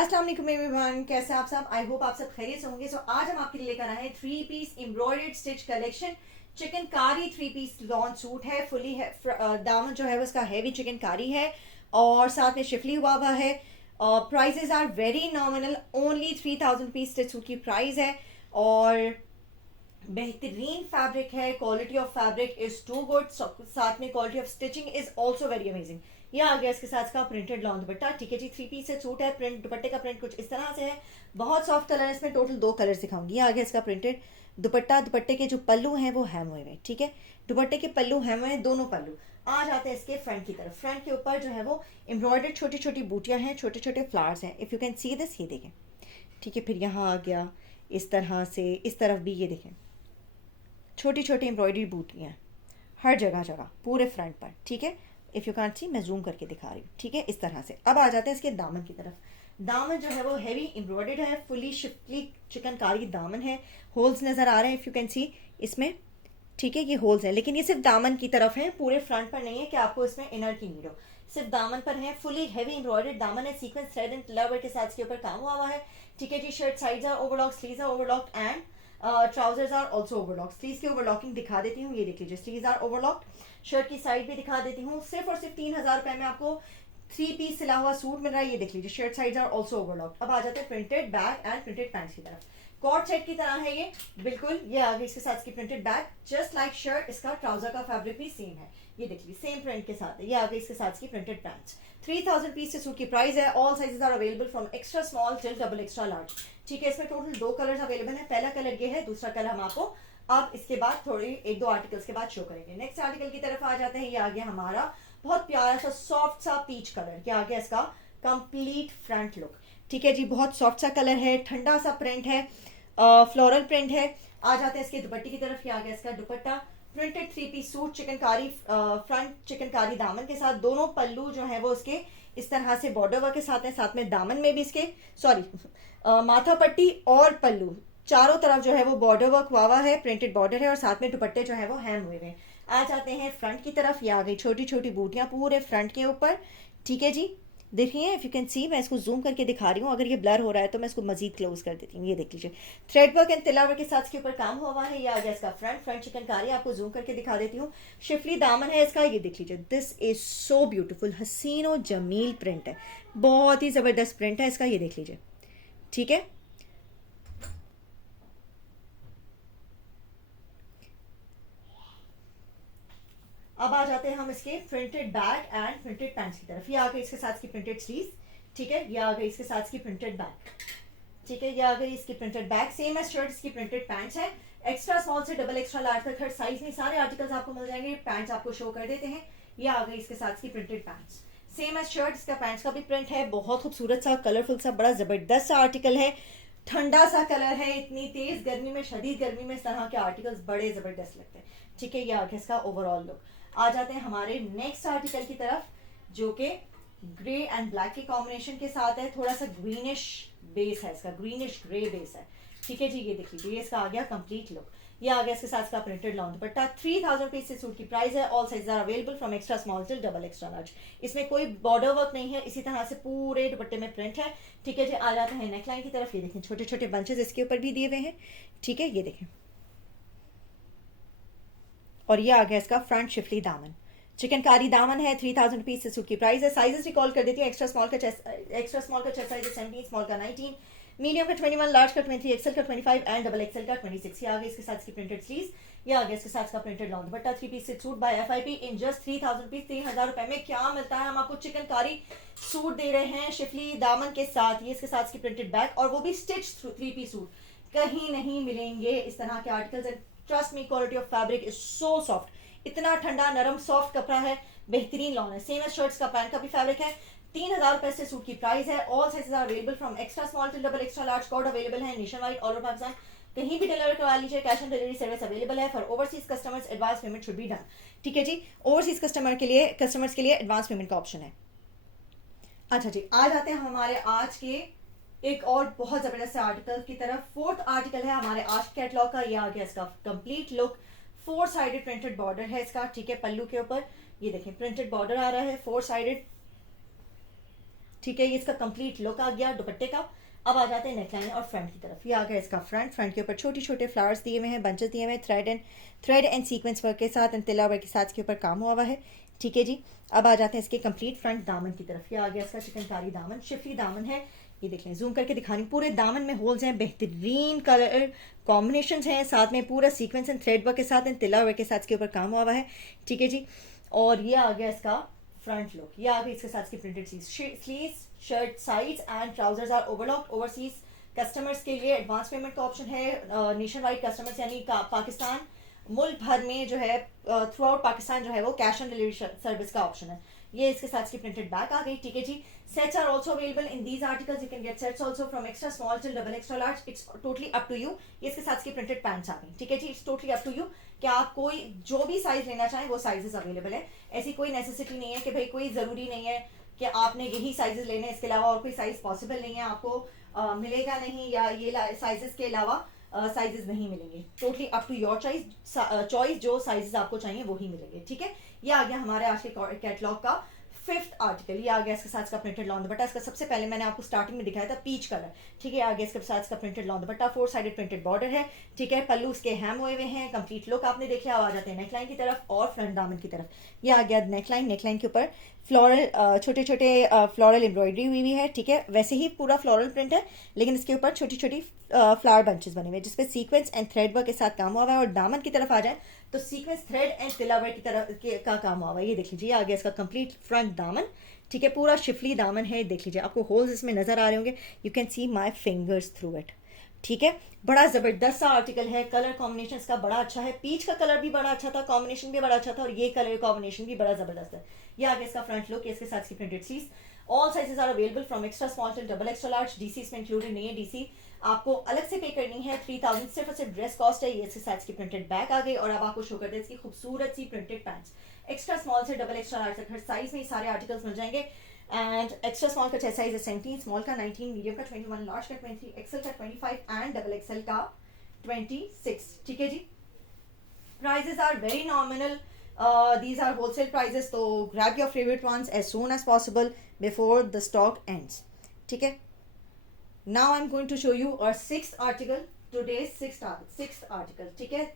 अस्सलाम वालेकुम एवरीवन, कैसे आप सब? आई होप आप सब खैरियत से होंगे। सो आज हम आपके लिए लेकर आए हैं 3 piece embroidered stitch collection. Chikankari 3 piece launch suit है। फुली है, दामन जो है वो उसका हैवी चिकनकारी है और साथ में शिफली हुआ हुआ है। Prices are very nominal, only 3000 rupees stitch suit की प्राइस है और बेहतरीन फैब्रिक है। Quality of fabric is too good, साथ में quality of stitching is also very amazing. ये आ गया इसके साथ का प्रिंटेड लॉन्ग दुपट्टा। ठीक है जी, 3 पीस से सूट है। प्रिंट दुपट्टे का प्रिंट कुछ इस तरह से है, बहुत सॉफ्ट कलर है। इसमें टोटल 2 कलर दिखाऊंगी। ये आ गया इसका प्रिंटेड दुपट्टा। दुपट्टे के जो पल्लू हैं वो हैम हुए हैं। ठीक है, दुपट्टे के पल्लू हैम हुए हैं, दोनों पल्लू। आ जाते हैं इसके फ्रंट की तरफ। फ्रंट के ऊपर जो है वो एम्ब्रॉयडर्ड छोटी छोटी बूटियां हैं, छोटे छोटे फ्लावर्स हैं। If you can see this, ये देखें। ठीक है, फिर यहाँ आ गया इस तरह से, इस तरफ भी ये देखें, छोटी छोटी एम्ब्रॉयडरी बूटियाँ हर जगह जगह पूरे फ्रंट पर। ठीक है, इफ़ यू कांट सी, मैं जूम करके दिखा रही हूँ। ठीक है, इस तरह से। अब आ जाते हैं इसके दामन की तरफ। दामन जो है वो हैवी एम्ब्रॉयडर्ड है, फुली शिफ्टली चिकनकारी दामन है। होल्स नज़र आ रहे हैं, इफ़ यू कैन सी इसमें। ठीक है, ये होल्स हैं, लेकिन ये सिर्फ दामन की तरफ है, पूरे फ्रंट पर नहीं है कि आपको इसमें इनर की नीड हो। सिर्फ दामन पर है। फुली हैवी एम्ब्रॉयडर्ड दामन है। सीक्वेंस थ्रेड एंड लवर के साथ इसके ऊपर काम हुआ है। ठीक है जी, shirt sides are overlock, sleeves are overlock and trousers are also overlock. Sleeves की ओवरलॉकिंग दिखा देती हूँ, ये देख लीजिए, स्लीव्स आर ओवरलॉक। शर्ट की साइड भी दिखा देती हूँ। सिर्फ और सिर्फ 3000 रुपए में आपको 3 पीस सिला हुआ सूट मिल रहा है। ये देख लीजिए, shirt sides are also overlock. अब आ जाते हैं printed bag and printed pants की तरफ। कॉर्ड सेट की तरह है ये, बिल्कुल। ये आगे इसके साथ इसकी printed bag, just like shirt. इसका ट्राउजर का फैब्रिक भी सेम है, ये देख लीजिए, सेम प्रिंट के साथ है। ये आगे इसके साथ इसकी प्रिंटेड पैंट्स। 3000 पीस से सूट की प्राइस है। All sizes are available from extra small till double extra large. ठीक है, इसमें टोटल 2 कलर्स अवेलेबल है। पहला कलर ये है, दूसरा कलर हम आपको अब इसके बाद थोड़ी 1-2 आर्टिकल्स के बाद शो करेंगे। नेक्स्ट आर्टिकल की तरफ आ जाते हैं। ये आ गया हमारा बहुत प्यारा सा सॉफ्ट सा पीच कलर। क्या आ गया इसका कंप्लीट फ्रंट लुक। ठीक है जी, बहुत सॉफ्ट सा कलर है, ठंडा सा प्रिंट है, फ्लोरल प्रिंट है। आ जाते हैं इसके दुपट्टे की तरफ। ये आ गया इसका dupatta. Printed 3 piece suit, chikankari front, chikankari दामन के साथ। दोनों पल्लू जो है वो इसके इस तरह से बॉर्डर वर्क के साथ है। साथ में दामन में भी इसके, सॉरी, माथा पट्टी और पल्लू चारों तरफ जो है वो बॉर्डर वर्क हुआ है, प्रिंटेड बॉर्डर है और साथ में दुपट्टे जो है वो हैम हुए हैं। आ जाते हैं फ्रंट की तरफ। ये आ गई छोटी छोटी बूटियां पूरे फ्रंट के ऊपर। ठीक है जी, देखिए, इफ यू कैन सी, मैं इसको जूम करके दिखा रही हूँ। अगर ये ब्लर हो रहा है तो मैं इसको मजीद क्लोज कर देती हूँ। ये देख लीजिए, थ्रेड वर्क एंड तिला वर्क के साथ इसके ऊपर काम हुआ है। ये आ गया इसका फ्रंट। फ्रंट चिकनकारी आपको जूम करके दिखा देती हूँ। शिफली दामन है इसका, ये देख लीजिए। दिस इज सो ब्यूटीफुल, हसीन और जमील प्रिंट है, बहुत ही जबरदस्त प्रिंट है इसका। ये देख लीजिए। ठीक है, अब आ जाते हैं हम इसके printed bag and printed pants की तरफ। ये आ गई इसके साथ की प्रिंटेड स्लीव। ठीक है, ये आ गई इसके साथ की प्रिंटेड बैग। ठीक है, ये आ गई इसकी printed bag. Same as shirt इसकी प्रिंटेड पैंट्स है। एक्स्ट्रा स्मॉल से डबल एक्स्ट्रा लार्ज तक हर साइज में सारे आर्टिकल्स आपको मिल जाएंगे। पैंट्स आपको शो कर देते हैं। ये आ गई इसके साथ की printed pants. Same as shirt, इसका पैंट्स का भी प्रिंट है। बहुत खूबसूरत सा, कलरफुल सा, बड़ा जबरदस्त सा आर्टिकल है। ठंडा सा कलर है। इतनी तेज गर्मी में, शदीद गर्मी में इस तरह के आर्टिकल्स बड़े जबरदस्त लगते हैं। ठीक है, ये आ गया इसका ओवरऑल लुक। आ जाते हैं हमारे नेक्स्ट आर्टिकल की तरफ, जो कि ग्रे एंड ब्लैक के कॉम्बिनेशन के साथ है। थोड़ा सा ग्रीनिश बेस है इसका, ग्रीनिश ग्रे बेस है। ठीक है जी, ये देख लीजिए, ये इसका आ गया कंप्लीट लुक। ये आ गया इसके साथ का प्रिंटेड लॉन्ग दुपट्टा। 3000 रुपीज से सूट की प्राइस है। All size are available from extra small till double extra large. इसमें कोई बॉर्डर वर्क नहीं है, इसी तरह से पूरे दुपट्टे में प्रिंट है। ठीक है जी, आ जाते हैं नेकलाइन की तरफ। ये देखें, छोटे छोटे बंचेस इसके ऊपर भी दिए हुए हैं। ठीक है, ये देखें, और ये आ गया इसका फ्रंट शिफली दामन। चिकनकारी दामन है। 3000 रुपीज से सूट की प्राइस है। साइजेस रिकॉल कर देती है। एक्स्ट्रा स्मॉल का चेस्ट साइज है 17, स्मॉल का 19, मीडियम का 21, लार्ज का 23, एक्सेल का 25 एंड डबल एक्सेल का 26। ये आ गया इसके साथ की प्रिंटेड स्लीव्स। ये आ गया इसके साथ का प्रिंटेड लॉन्ग दुपट्टा। 3 पीस से suit by FIP in just 3000 rupees. 3000 रुपए में क्या मिलता है? हम आपको चिकनकारी सूट दे रहे हैं शिफली दामन के साथ। ये इसके साथ की प्रिंटेड बैग, और वो भी स्टिच 3 पीस सूट। कहीं नहीं मिलेंगे इस तरह के articles. And trust me, quality of fabric is so soft. इतना ठंडा नरम सॉफ्ट कपड़ा है, बेहतरीन लॉन है। सेम एज शर्ट्स का पैंट का भी फैब्रिक है। 3000 रुपए से सूट की प्राइस है। All sizes are available from extra small to double extra large. COD available है nationwide, all over Pakistan. कहीं भी डिलीवर करवा लीजिए। Cash on delivery service available है। For overseas customers advance payment should be done. ठीक है जी, overseas customers के लिए एडवांस पेमेंट का ऑप्शन है। अच्छा जी, आ जाते हैं हमारे आज के एक और बहुत जबरदस्त आर्टिकल की तरफ। 4th आर्टिकल है हमारे आज कैटलॉग का। ये आ गया इसका complete look. 4 sided printed border है इसका। ठीक है, पल्लू के ऊपर ये देखें, प्रिंटेड बॉर्डर आ रहा है 4 साइडेड। ठीक है, ये इसका कंप्लीट लुक आ गया दुपट्टे का। अब आ जाते हैं नेकलाइन और फ्रंट की तरफ। ये आ गया इसका फ्रंट। फ्रंट के ऊपर छोटे छोटे फ्लावर्स दिए हुए हैं, बंचेस दिए हुए हैं, थ्रेड एंड सीक्वेंस वर्क के साथ एंड तिला वर्क के साथ के ऊपर काम हुआ है। ठीक है जी। अब आ जाते हैं इसके कंप्लीट फ्रंट दामन की तरफ। ये आ गया इसका चिकनकारी दामन, शिफली दामन है। ये देख लें, जूम करके दिखा रही हूँ, पूरे दामन में होल्स हैं, बेहतरीन कलर कॉम्बिनेशन हैं, साथ में पूरा सीक्वेंस एंड थ्रेड वर्क के साथ एंड तिला वर्क के साथ के ऊपर काम हुआ है। ठीक है जी। और ये आ गया इसका फ्रंट लुक। ये आ गई इसके साथ की printed sleeves, shirt sides and trousers are overlocked. Overseas customers के लिए एडवांस पेमेंट का ऑप्शन है। नेशन वाइड कस्टमर्स यानी पाकिस्तान मुल्क भर में जो है थ्रू आउट पाकिस्तान जो है वो कैश ऑन डिलीवरी सर्विस का ऑप्शन है। ये इसके साथ की प्रिंटेड बैक आ गई। ठीक है जी। Sets are also available in these articles. You can get sets also from extra small till double extra large. It's totally up to you. ये इसके साथ की प्रिंटेड पैंट्स आ गई। ठीक है जी। It's totally up to you कि आप कोई जो भी साइज लेना चाहें वो साइजेस अवेलेबल है। ऐसी कोई नेसेसिटी नहीं है कि भाई कोई ज़रूरी नहीं है कि आपने यही साइजेस लेने हैं, इसके अलावा और कोई साइज पॉसिबल नहीं है, आपको मिलेगा नहीं, या ये साइजेस के अलावा साइजेस नहीं मिलेंगे। Totally up to your choice, जो साइजेस आपको चाहिए वही मिलेंगे। ठीक है। ये आ गया हमारे आज के कैटलॉग का 5th आर्टिकल। ये आ गया इसके साथ का प्रिंटेड लॉन्ग दुपट्टा। इसका सबसे पहले मैंने आपको स्टार्टिंग में दिखाया था पीच कलर। ठीक है। आगे इसके साथ का प्रिंटेड लॉन्ग दुपट्टा, 4 साइडेड प्रिंटेड बॉर्डर है। ठीक है। पल्लू उसके हैम हुए हुए हैं। कंप्लीट लुक आपने देख लिया। अब आ जाते हैं नेकलाइन की तरफ और फ्रंट दामन की तरफ। ये आ गया नेकलाइन। नेकलाइन के ऊपर फ्लोरल छोटे छोटे फ्लोरल एम्ब्रॉयडरी हुई हुई है। ठीक है। वैसे ही पूरा फ्लोरल प्रिंट है, लेकिन इसके ऊपर छोटी छोटी फ्लावर बंचेस बने हुए हैं जिसपे सीक्वेंस एंड थ्रेड वर्क के साथ काम हुआ है। और दामन की तरफ आ जाए तो सीक्वेंस थ्रेड एंड तिला वर्क की तरफ का काम हुआ है। ये देख लीजिए, आ गया इसका कंप्लीट फ्रंट दामन। ठीक है। पूरा शिफली दामन है। देख लीजिए, आपको होल्स इसमें नजर आ रहे होंगे। You can see my fingers through it. ठीक है। बड़ा जबरदस्त सा आर्टिकल है। कलर कॉम्बिनेशन इसका बड़ा अच्छा है। पीच का कलर भी बड़ा अच्छा था, कॉम्बिनेशन भी बड़ा अच्छा था, और ये कलर कॉम्बिनेशन भी बड़ा जबरदस्त है। ये आगे इसका फ्रंट लुक, इसके साथ की printed sleeves. All sizes are available from extra small till double extra large. DC इसमें इंक्लूडेड नहीं है। डीसी आपको अलग से पे करनी है। 3000 सिर्फ और सिर्फ ड्रेस कॉस्ट है। ये इसके साथ की प्रिंटेड बैक आ गई। और अब आपको शो करते हैं इसकी खूबसूरत सी प्रिंटेड पैंट्स। एक्स्ट्रा स्मॉल से डबल एक्स्ट्रा लार्ज तक हर साइज में सारे आर्टिकल्स मिल जाएंगे। एंड एक्स्ट्रा स्मॉल का चेस्ट साइज है 17, स्मॉल का 19, मीडियम का 21, लार्ज का 23, एक्सेल का 25 एंड डबल एक्सेल का 26। ठीक है जी। Prices are very nominal. These are wholesale prices, so grab your favorite ones as soon as possible before the stock ends. ठीक है। Now I'm going to show you our 6th article, today's 6th article. ठीक है।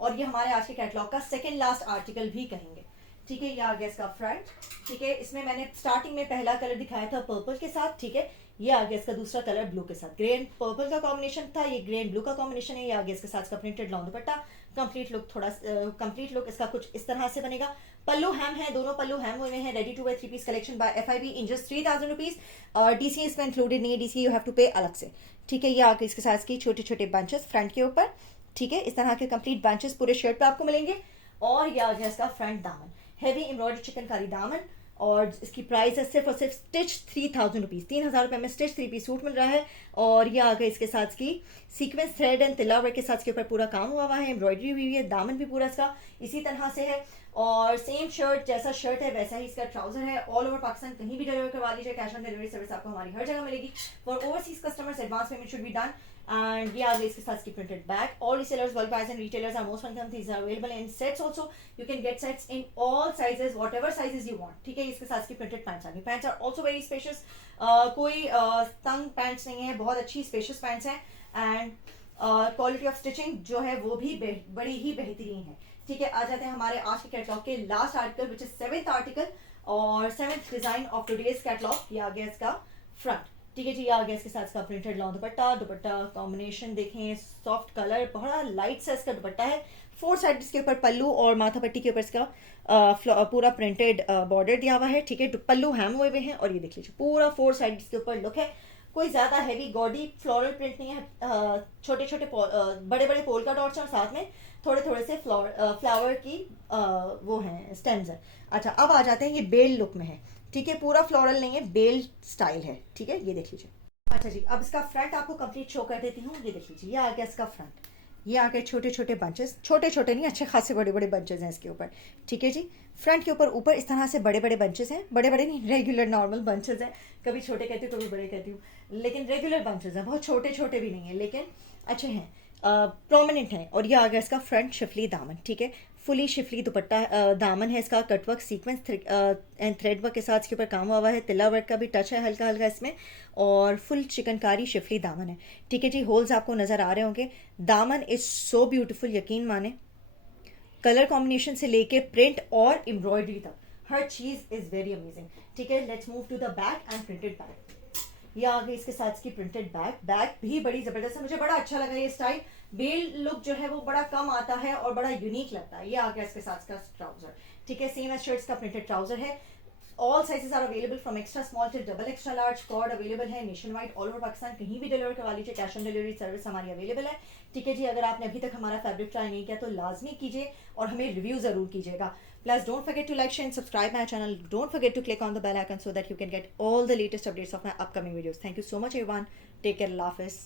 और ये हमारे आज के catalogue का सेकेंड लास्ट आर्टिकल भी कहेंगे। ठीक है। ये आ गया इसका फ्रंट। ठीक है। इसमें मैंने स्टार्टिंग में पहला कलर दिखाया था पर्पल के साथ। ठीक है। ये आ गया इसका दूसरा कलर ब्लू के साथ। ग्रे एंड पर्पल का कॉम्बिनेशन था, ये ग्रे एंड ब्लू का कॉम्बिनेशन है। ये आ गया इसके साथ का प्रिंटेड लॉन्ग दुपट्टा। कंप्लीट लुक इसका कुछ इस तरह से बनेगा। पल्लू हैम है, दोनों पल्लू हैम हुए हैं। Ready to wear 3 piece collection by FIB in just 3000 rupees. DC इसमें इंक्लूडेड नहीं है, डीसी यू हैव टू पे अलग से। ठीक है। ये आ गया इसके साथ की छोटे छोटे बंचेस फ्रंट के ऊपर। ठीक है। इस तरह के कंप्लीट बंचेस पूरे शर्ट पे आपको मिलेंगे। और ये आ गया इसका फ्रंट दामन, हैवी एम्ब्रॉयडर्ड चिकनकारी दामन। और इसकी प्राइस है सिर्फ और सिर्फ स्टिच 3000 रुपीज़। 3000 रुपये में स्टिच 3 पीस सूट मिल रहा है। और ये आ गया इसके साथ की सीक्वेंस थ्रेड एंड तिला वर्क के साथ के ऊपर पूरा काम हुआ है। एम्ब्रॉयडरी हुई है। दामन भी पूरा इसका इसी तरह से है। और सेम शर्ट जैसा शर्ट है वैसा ही इसका ट्राउजर है। ऑल ओवर पाकिस्तान कहीं भी डिलीवर करवा लीजिए, कैश ऑन डिलीवरी सर्विस आपको हमारी हर जगह मिलेगी। For overseas customers advance payment should be done. And ये आ गई इसके साथ की printed bag. All resellers, world price and retailers are most welcome. These are available in sets also. You can get sets in all sizes, whatever sizes you want. ठीक है। इसके साथ की प्रिंटेड पैंट्स आ गई। Pants are also very spacious. कोई तंग pants नहीं है, बहुत अच्छी स्पेशियस पैंट्स हैं। एंड क्वालिटी ऑफ स्टिचिंग जो है वो भी बड़ी ही बेहतरीन है। ठीक है। आ जाते हैं हमारे आज के कैटलॉग के last article which is 7th article और 7th design of today's catalogue. ये आ गया इसका फ्रंट। ठीक है जी। ये आ गया इसके साथ इसका प्रिंटेड लॉन्ग दुपट्टा। दुपट्टा कॉम्बिनेशन देखें, सॉफ्ट कलर, बड़ा लाइट सा इसका दुपट्टा है। 4 साइड इसके ऊपर पल्लू और माथा पट्टी के ऊपर इसका पूरा प्रिंटेड बॉर्डर दिया हुआ है। ठीक है। पल्लू हैम हुए हुए हैं। और ये देख लीजिए पूरा 4 साइड इसके ऊपर लुक है। कोई ज्यादा हैवी गॉडी फ्लोरल प्रिंट नहीं है। छोटे छोटे बड़े बड़े पोल का डॉट्स और साथ में थोड़े थोड़े से फ्लावर की वो हैं स्टेम्स है। अच्छा, अब आ जाते हैं, ये बेल लुक में है। ठीक है। पूरा फ्लोरल नहीं है, बेल स्टाइल है। ठीक है। ये देख लीजिए। अच्छा जी, अब इसका फ्रंट आपको कंप्लीट शो कर देती हूँ। ये देख लीजिए, ये आ गया इसका फ्रंट। ये आ गए छोटे छोटे बंचेस, छोटे छोटे नहीं, अच्छे खासे बड़े बड़े बंचेस हैं इसके ऊपर। ठीक है जी। फ्रंट के ऊपर इस तरह से बड़े बड़े बंचेस हैं। बड़े बड़े नहीं, रेगुलर नॉर्मल बंचेस हैं। कभी छोटे कहती हूँ कभी बड़े कहती हूँ, लेकिन रेगुलर बंचेस हैं। बहुत छोटे छोटे भी नहीं है, लेकिन अच्छे हैं। प्रोमिनेंट है। और ये आ गया इसका फ्रंट शिफली दामन, ठीक है, फुली शिफली दुपट्टा दामन है इसका, cutwork sequence and thread work के साथ इसके ऊपर काम हुआ है, तिल्ला वर्क का भी टच है हल्का हल्का इसमें, और फुल चिकनकारी शिफली दामन है, ठीक है जी। होल्स आपको नज़र आ रहे होंगे। दामन इज़ सो ब्यूटीफुल, यकीन माने, कलर कॉम्बिनेशन से लेके प्रिंट और एम्ब्रॉयडरी तक हर चीज़ इज़ वेरी अमेजिंग, ठीक है। Let's move to the back and printed back. ये आ गई इसके साथ इसकी प्रिंटेड बैक। बैक भी बड़ी ज़बरदस्त है, मुझे बड़ा अच्छा लगा ये स्टाइल। बेल लुक जो है वो बड़ा कम आता है और बड़ा यूनिक लगता है। ये आ गया इसके साथ इसका ट्राउजर, ठीक है, सेम एज शर्ट्स का प्रिंटेड ट्राउजर है। All sizes are available from extra small till double extra large. कॉर्ड अवेलेबल है nationwide all over Pakistan, कहीं भी डिलीवर करवा लीजिए, कैश ऑन डिलीवरी सर्विस हमारी अवेलेबल है, ठीक है जी। अगर आपने अभी तक हमारा फैब्रिक ट्राई नहीं किया तो लाजमी कीजिए और हमें रिव्यू ज़रूर कीजिएगा। Plus, don't forget to like, share, and subscribe my channel. Don't forget to click on the bell icon so that you can get all the latest updates of my upcoming videos. Thank you so much, everyone. Take care. Allah Hafiz.